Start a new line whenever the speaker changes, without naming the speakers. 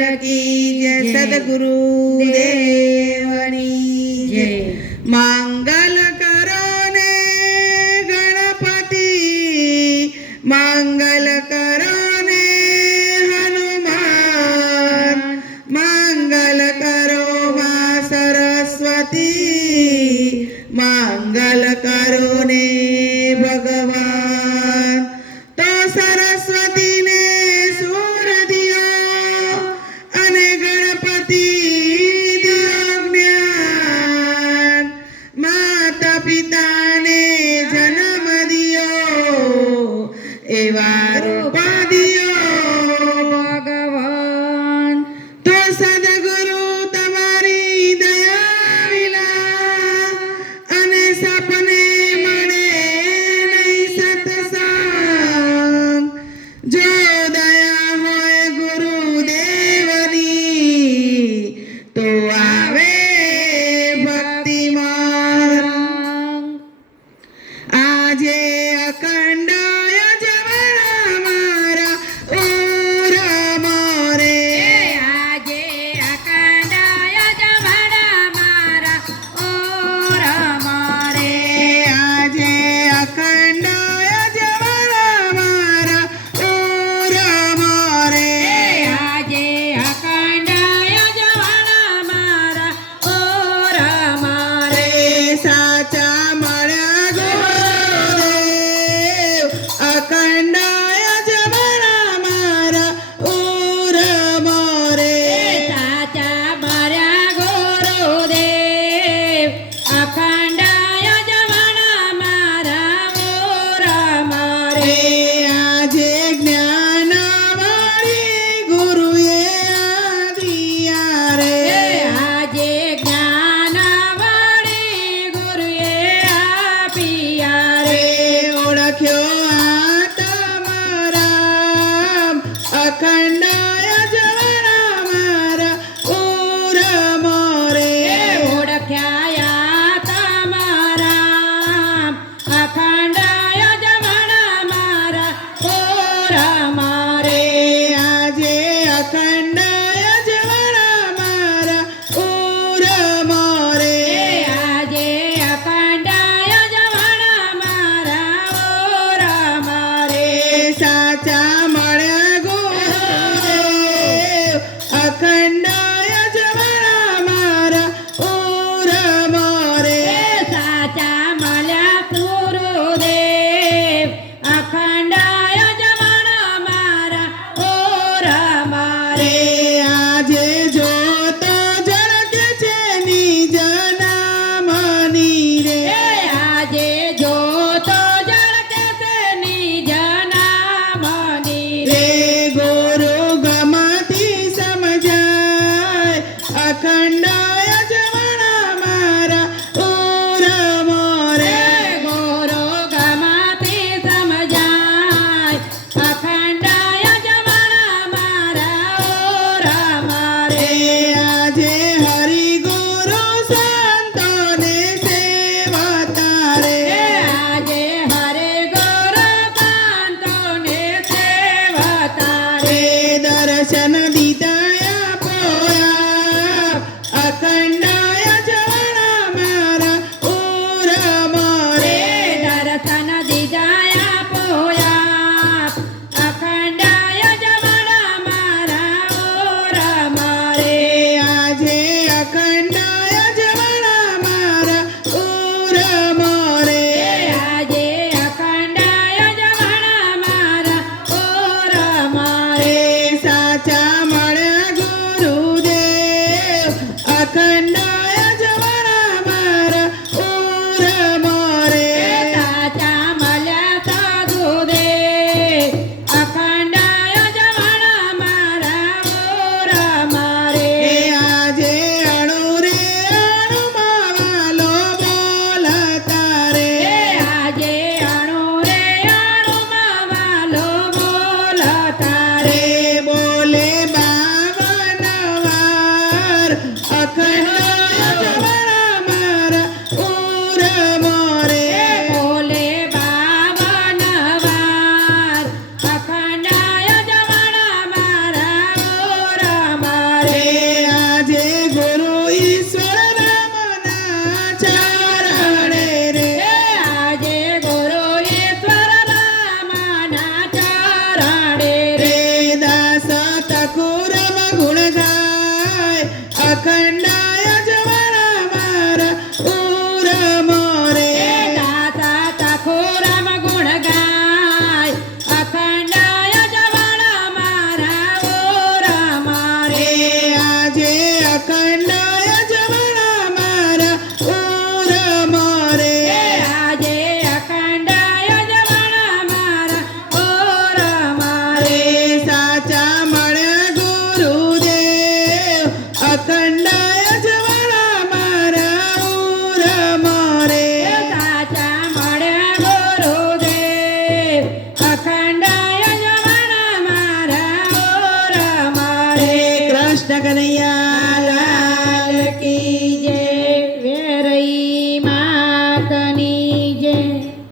लाल की जय सद्गुरु देवणी. जय. मंगल करणे गणपति. मंगल करणे हनुमान. मंगल करो मा सरस्वती. मंगल करोने
মাঝে অখণ্ড
Sim. Amen. மகனையா